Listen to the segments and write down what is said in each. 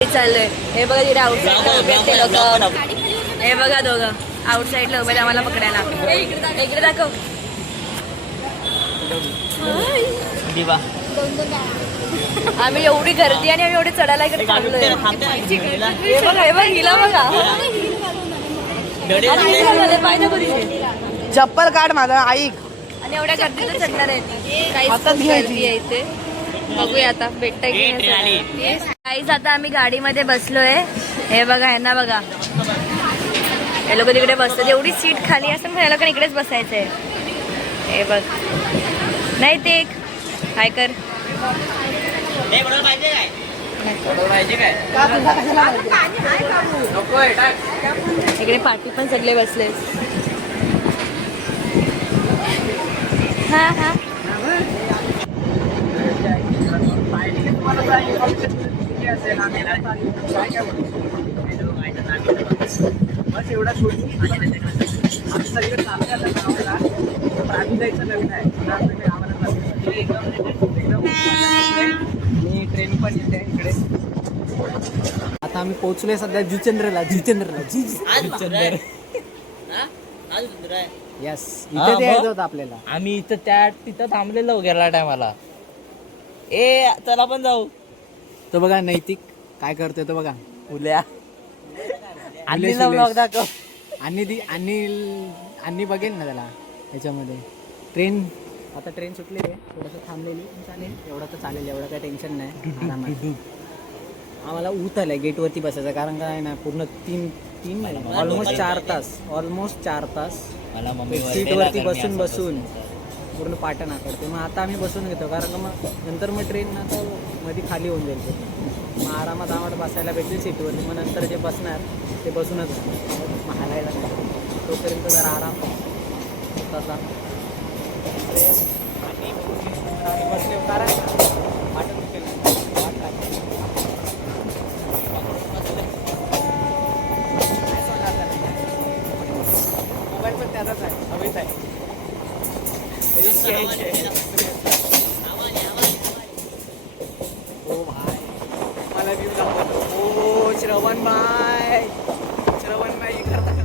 चाललंय हे बघा तिथे आउटसाईडला उभे आहेत ते लोक. हे बघा दोघं आउटसाईडला उभे आहेत आम्हाला पकडायला. इकडे दाखव. आम्ही एवढी गर्दी आणि आम्ही एवढे चढायला इकडे थांबलोय. हे बघा हे बघ हिला बघा. चप्पल काढ माझा ऐक. आणि एवढ्या गर्दीला चढणार आहे काही गर्दी आहे इथे. बघूया आता भेटतंय की काहीच. आता आम्ही गाडीमध्ये बसलोय. हे बघा यांना बघा हे लोक तिकडे बसतात. एवढी सीट खाली असं पण या लोकांना इकडेच बसायचंय. हे बघ नाही ते एक काय कर इकडे पाठी पण सगळे बसले. हा हा बस एवढा छोटी आम्ही सगळे जायचं नवीन आहे. ट्रेन पण येते इकडे. आता आम्ही पोहोचलोय सध्या जुचंद्रला. यस इथे यायचं होतं आपल्याला. आम्ही इथं तिथं थांबलेलो गेला टायमाला. चला पण जाऊ. तो बघा नैतिक काय करतोय तो बघा. उल्या ब्लॉग दाखव. आणि बघेल ना त्याला ह्याच्यामध्ये. ट्रेन आता ट्रेन सुटलेली आहे. थोडंसं थांबलेली चालेल. एवढं तर चालेल. एवढं काय टेन्शन नाही. आम्हाला ऊत आलंय गेटवरती बसायचं कारण काय ना पूर्ण तीन ऑलमोस्ट 4 तास सीटवरती बसून पूर्ण पाटा नाकडते. मग आता आम्ही बसून घेतो कारण का मग नंतर मग ट्रेन आता मध्ये खाली होऊन जाईल. मग आरामात आम्हाला बसायला भेटेल सीटवरती. मग नंतर जे बसणार ते बसूनच मग हालायला तोपर्यंत जरा आराम होता. बसले कारण मोबाईल पण त्याचाच आहे. हवेच आहे. ओ भाई मला व्ह्यू दाखवतो. ओ श्रवण भाई करता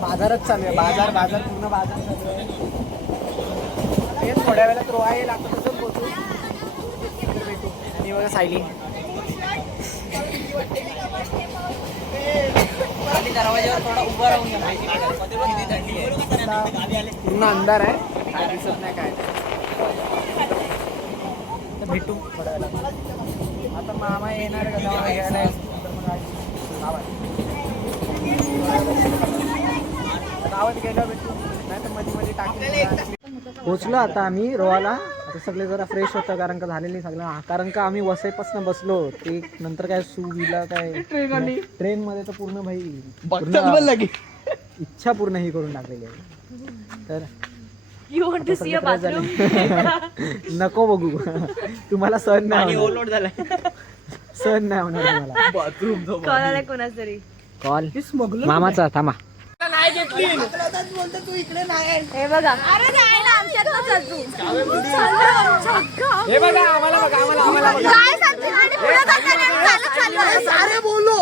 बाजारच चालू आहे. बाजार पूर्ण बाजार चालू आहे. थोड्या वेळात रोहा येईल. आपण तसंच पोचू भेटू. आणि बघा सायली दरवाज्यावर थोडा उभा राहून पूर्ण अंधार आहे. काय दिसत नाही काय. तर भेटू थोड्या वेळात. आता मामा येणार घ्यायला. गावात गेलो भेटू नाही तर मध्ये टाकले. पोचलो आता आम्ही रोहाला. आता सगळे जरा फ्रेश होतं कारण का झालेली सगळं. कारण का आम्ही वसईपासून बसलो ते नंतर काय सुविला काय ट्रेन मध्ये तर पूर्ण भाई इच्छा पूर्ण ही करून टाकलेली आहे. तर नको बघू. तुम्हाला सहन नाही होणार. मला कोणाच तरी कॉल मामाचा. थांबा तू इकडे नाही. हे बघा हे बघा आम्हाला बोलो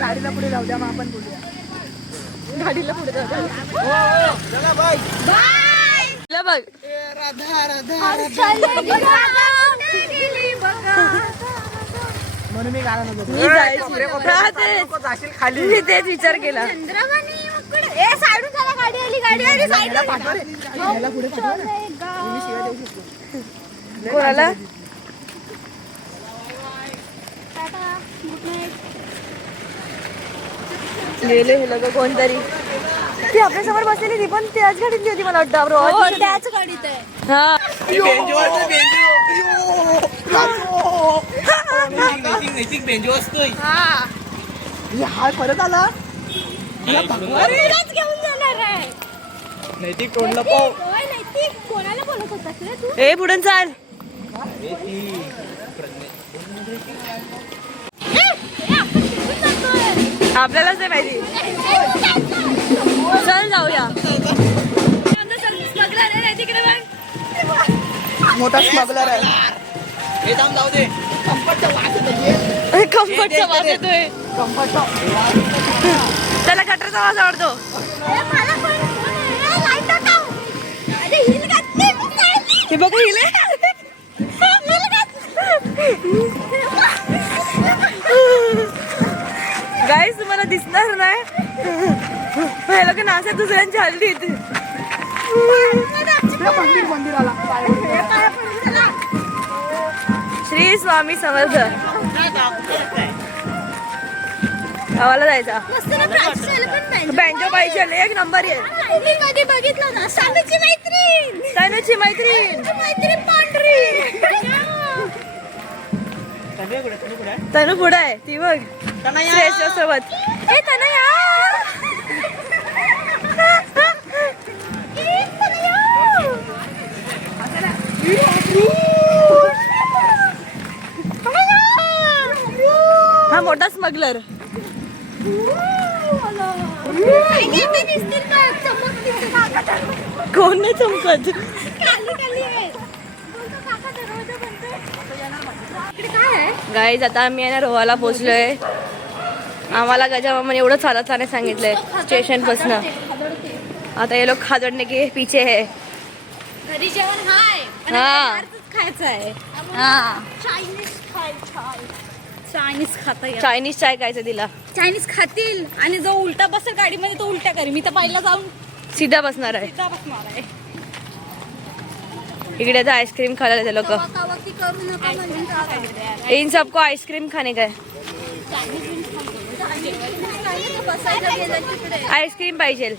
गाडीला पुढे जाऊ द्या. मग आपण बोलूया. गाडीला पुढे जाऊ द्या. चला बाय बघ. म्हणून मी गाणं खाली. मी तेच विचार केला. साईडून चला, गाडी आली कोणाला गेले हे लोक कोणतरी. ती आपल्या समोर बसलेली ती पण त्याच गाडीतली होती मला वाटतं. त्याच गाडीत आहे. हा हा परत आला घेऊन जाणार आहे. नैतिक तोंडला पाव. कोणाला बोलत होतास रे तू? ए पुढे चाल. आपल्यालाच नाही माहिती. चल जाऊया. मोठा स्मगलर आहे. हे थांब जाऊ दे. कम्फर्टचा वास येतोय. त्याला गटरचा वास आवडतो. हे बघू हिले गाईस तुम्हाला दिसणार नाही. हे लोक नाश्यात दुसऱ्यांची हल्ली येते. मंदिराला श्री स्वामी समर्थ. गावाला जायचा. बँजो पाहिजे एक नंबर आहे. कधी बघितलं ना सानूची मैत्रीण. सानूची मैत्रीण पांढरी. तनू पुढे आहे ती बघ श्रेष्ठ सोबत. ए तनया हा मोठा स्मगलर. कोण नाही चमकत. गाईज आता आम्ही आहे ना रोहाला पोहोचलोय. आम्हाला गजामामाने एवढं चालत चालत सांगितलंय स्टेशन पासून. आता ये लोग खादड़ने के पीछे है. घरी जेवण हाय हा खायचं आहे. हा चायनीज खाता. चायनीज चाय खायचं तिला. चायनीज खातील आणि जो उलटा बसेल गाडीमध्ये तो उलटा करेल. मी तर पहिला जाऊन सीधा बसणार आहे. इकडे तर आइसक्रीम खायला ते लोक. इन सबको आइसक्रीम खाने का है. आइसक्रीम पाहिजे.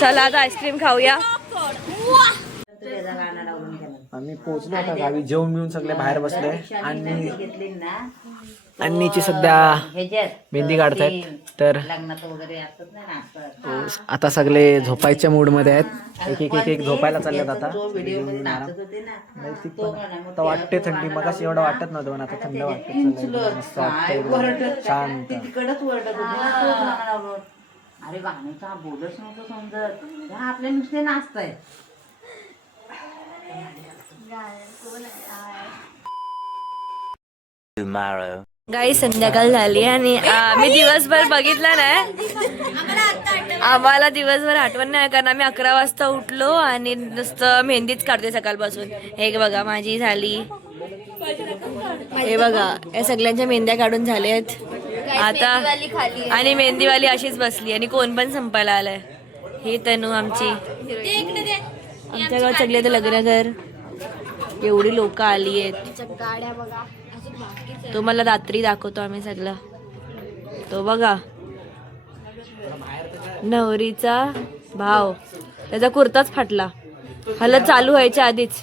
चला आता आइसक्रीम खाऊया. आम्ही पोहोचलो आता गावी. जेवून बिवून सगळे बाहेर बसले. आणि अन्नीची सध्या मेहंदी काढतायत. तर आता सगळे झोपायच्या मूड मध्ये आहेत. एक झोपायला चालल्यात आता. आता वाटते थंडी. मग एवढं वाटत नव्हतं पण आता थंड वाटत. शांत. अरे गाण्याचा बोलच नव्हतं समजत. आपले नुसते नाचताय. गाई संध्याकाळ झाली आणि आम्ही दिवसभर बघितला नाही. आम्हाला दिवसभर आठवण नाही कारण आम्ही 11 वाजता उठलो आणि नुसतं मेहंदीच काढतोय सकाळपासून. हे बघा माझी झाली. हे बघा या सगळ्यांच्या मेहंद्या काढून झाल्यात आता. आणि मेहंदीवाली अशीच बसली आणि कोण पण संपायला आलाय. ही तनू आमची. आमच्या गावात सगळे तर लग्न कर. एवढी लोक आली आहेत. तुम्हाला रात्री दाखवतो आम्ही सगळं. तो बघा नवरीचा भाव. त्याचा कुर्ताच फाटला. हलत चालू व्हायच्या आधीच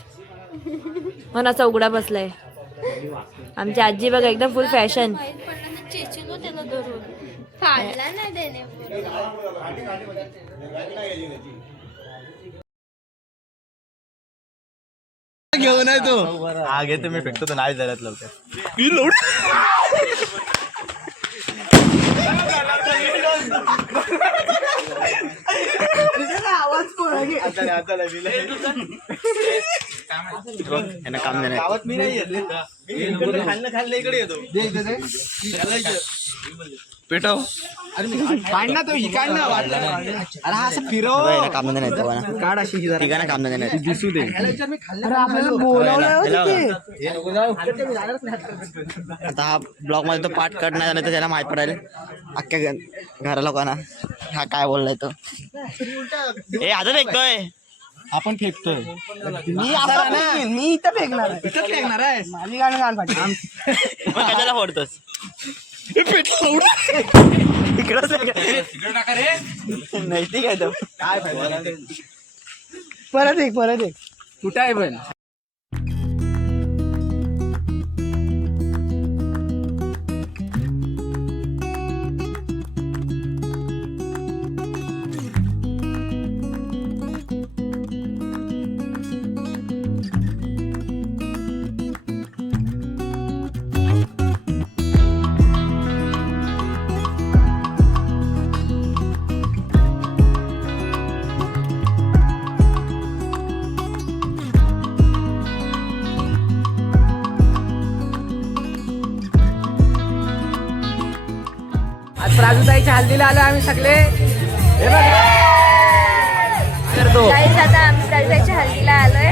मनाचा उघडा बसलाय. आमची आजी बघा एकदम फुल फॅशन. घेऊन आहे तो. आगे तर मी फेकतो तो नाही जळत लवकर. काम नाही. खाल्लं इकडे येतो. पेटव. काढ ना तो काढ ना. अरे हा असं फिरव. कामधंदा नाही तो काढ अशी ठिकाणा कामधंदा नाही. दिसू दे. अरे आपल्याला बोलावलं. आता हा ब्लॉग मध्ये तो पाठ करणार झाला तर त्याला माहित पडेल अख्ख्या घरा लोकांना हा काय बोललाय तो. ए आता फेकतोय. आपण फेकतोय. मी इथं फेकणार. इथंच फेकणार आहे. माझी गाणं गाण पाहिजे. कशाला फोडतोस. नैतिक आहे तो. काय पाहिजे परत एक कुठं आहे पण. आज राजूताईच्या हल्दीला आलो आम्ही सगळे. हे बघा करतो गाईज आता आम्ही राजूताईच्या हल्दीला आलोय.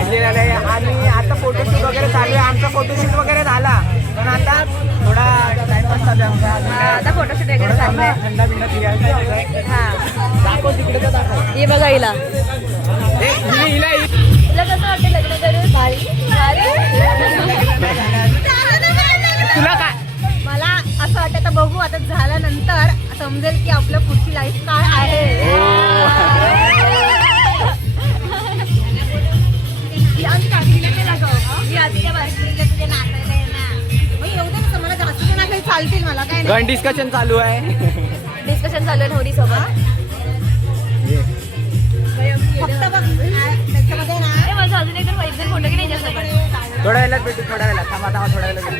आणि आता फोटोशूट वगैरे चालू आहे. आमचा फोटोशूट वगैरे झाला पण आता थोडा टाइमपास चालू आहे आमचा. आता फोटोशूट वगैरे चाललंय. थंडा बिंडा फिरायचं. हा दाखव तिकडे तर दाखव. हे बघा हिला हिला तुला कसं वाटतं लग्न करून. तुला काय मला असं वाटतं आता बघू आता झाल्यानंतर समजेल की आपलं पुढची लाईफ काय आहे. चालतील मला काय गण डिस्कशन चालू आहे. डिस्कशन चालू आहे होडी सोबत. फक्त बघ त्याच्यामध्ये ना माझा अजून एक फोटो की नाही जास्त थोड्या वेळात भेटू. थोड्या वेळात थांबा थोड्या वेळात भेटू.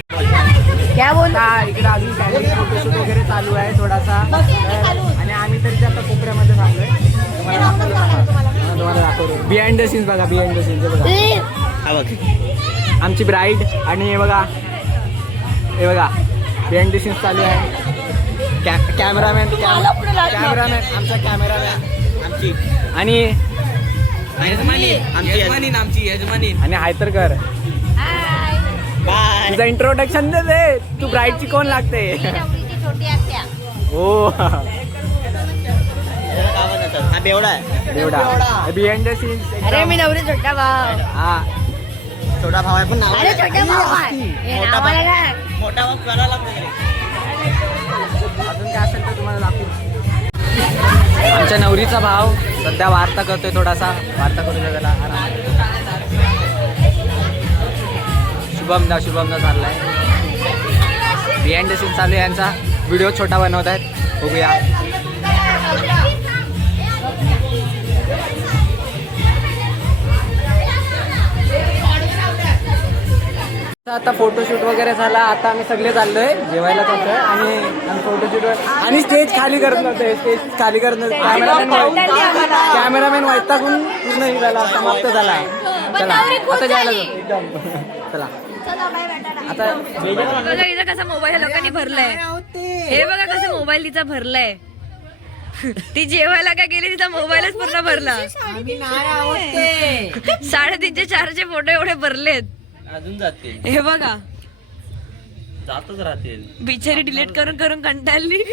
क्या बोल इकडे अजून फोटोशूट वगैरे चालू आहे थोडासा. आणि आम्ही तरी आता कोपऱ्यामध्ये थांबलोय. तुम्हाला दाखवतो बिहाइंड द सीन्स. बघा बिहाइंड द सीन्स बघा. आमची ब्राईड आणि हे बघा बिहाइंड द सीन्स चालू आहे. कॅमेरामॅन आमचा कॅमेरामॅन आमची आणि यजमानी आणि हायतरकर. तुझं इंट्रोडक्शन दे. तू ब्राईडची कोण लागते. हो हा बेवडा आहे. एवढा बिहाइंड द सीन्स. अरे मी नवरी छोटा भाव. हा छोटा भाव आहे पण नाव अरे छोटा भाव आहे. हे नावाला काय? मोठा भाव करायला लागतो. अजून काय असेल तर तुम्हाला दाखवू. आमच्या नवरीचा भाव सध्या वार्ता करतोय. थोडासा वार्ता करू जगाला. शुभमदा चाललाय. बिहाइंड द सीन चालू आहे. यांचा व्हिडिओ छोटा बनवत आहेत. बघूया. आता फोटोशूट वगैरे झाला. आता आम्ही सगळे चाललोय जेवायला चालतोय. आणि फोटोशूट आणि स्टेज खाली करत नव्हते. स्टेज खाली करत नव्हते. कॅमेरामॅन वैतागून पूर्ण हे झाला समाप्त झाला. चला आता जायला एकदम. चला आता बघा इथं कसा मोबाईल लोकांनी भरलाय. हे बघा कसं मोबाईल तिचा भरलाय. ती जेवायला काय गेली तिचा मोबाईलच पूर्ण भरला. 3:30 4चे फोटो एवढे भरलेत. अजून जातील. हे बघा जातच राहतील. बिचारी डिलीट करून करून कंटाळली.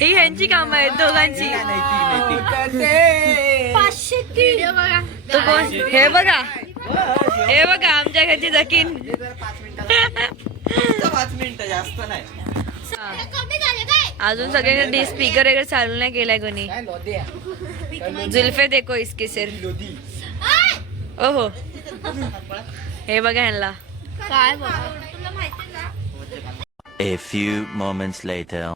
ही ह्यांची काम आहेत दोघांची. तो कोण. हे बघा आमच्या घरची जकीन. 5 मिनिटं जास्त नाही. अजून सगळ्यांनी स्पीकर वगैरे चालू नाही केलाय कोणी. जुल्फे देखो इसके सिर. ओहो हे बघा ह्यांना काय A few moments later.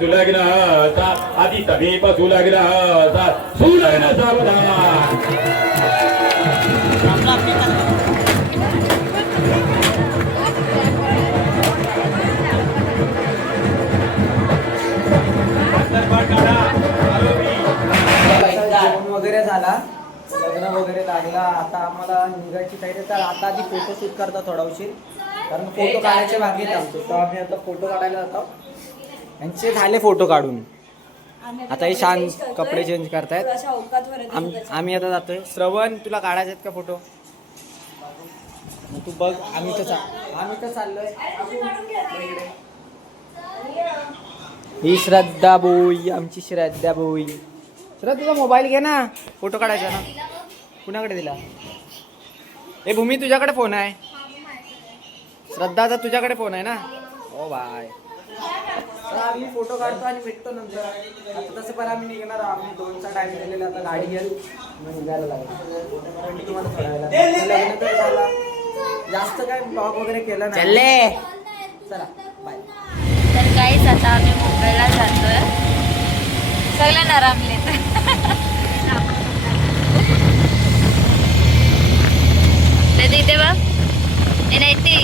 सुलग्न आधी समीप सुलग्न सुलग्न सावधान. जेवण वगैरे झाला, लग्न वगैरे लागला. आता आम्हाला निघायची तयारी. तर आता आधी फोटोशूट करता थोडा उशीर, कारण फोटो काढायचे बाकी आहेत आमचे. तर आम्ही आता फोटो काढायला जातो. यांचे झाले फोटो काढून. आता हे शांत कपडे चेंज करतायत. आम्ही आता जातोय. श्रवण, तुला काढायचे आहेत का फोटो? तू बघ. आम्ही तर चाललोय. ही श्रद्धा बोई, आमची श्रद्धा बोई. श्रद्धा, तुझा मोबाईल घे ना, फोटो काढायचा ना. कुणाकडे दिला? ए भूमी, तुझ्याकडे फोन आहे. श्रद्धाचा तुझ्याकडे फोन आहे ना? ओ बाय. आम्ही फोटो काढतो आणि भेटतो नंतर. आता तसं पण आम्ही निघणार. आम्ही 2चा टाइम दिलेला. आता गाडी घेऊन मग निघायला लागेल. तुम्हाला सोडायला लग्न तर झाला. जास्त काय ब्लॉग वगैरे केला नाही. चला बाय. तर काहीच आता आम्ही मुंबईला जातोय. सगळ्या नरामले तिथे बघ. हे नाही ती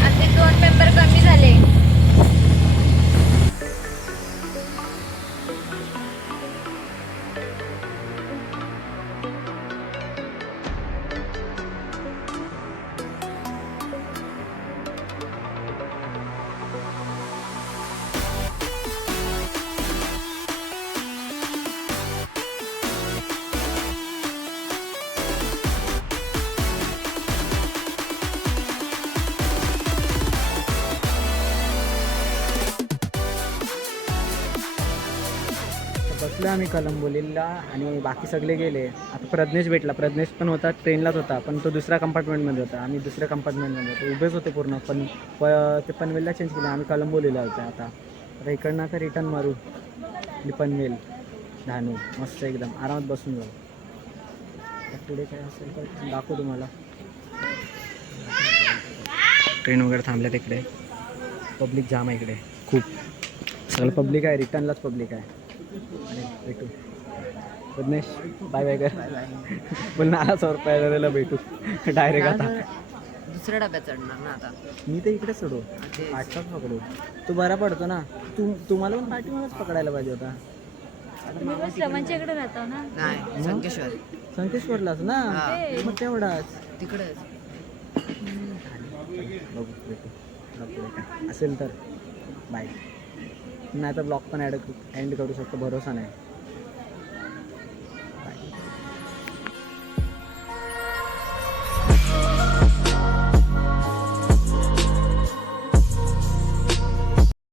आमचे 2 मेंबर कमी झाले. बसलो आम्ही कलंबोलीला आणि बाकी सगळे गेले. आता प्रज्ञेश भेटला. प्रज्ञेश पण होता, ट्रेनलाच होता, पण तो दुसऱ्या कंपार्टमेंटमध्ये होता. आम्ही दुसऱ्या कंपार्टमेंटमध्ये होतो. उभेच होते पूर्ण. पण ते पनवेलला चेंज केले. आम्ही कलंबोलीला होतो. आता इकडनं आता रिटर्न मारू. पनवेल धानू मस्त एकदम आरामात बसून जाऊ. पुढे काय असेल तर दाखवू तुम्हाला. ट्रेन वगैरे थांबल्या तिकडे. पब्लिक जाम आहे इकडे खूप. सगळं पब्लिक आहे. रिटर्नलाच पब्लिक आहे. आणि भेटू. प्रज्ञेश बाय बाय कर. बोल ना, 100 भेटू डायरेक्ट. आता दुसऱ्या डब्यात चढणार ना आता. मी तर इकडेच सोडू. 8च पकडू. तू बरा पडतो ना. तुम्हाला पण पाठीमागच पकडायला पाहिजे होता. श्रवणच्या इकडे राहतो ना. नाही, संकेश्वर. संकेश्वरलाच ना. मग तेवढाच तिकडेच. बघू भेटू. असेल तर बाय. नाही तर ब्लॉग पण एंड करू शकतो. भरोसा नाही.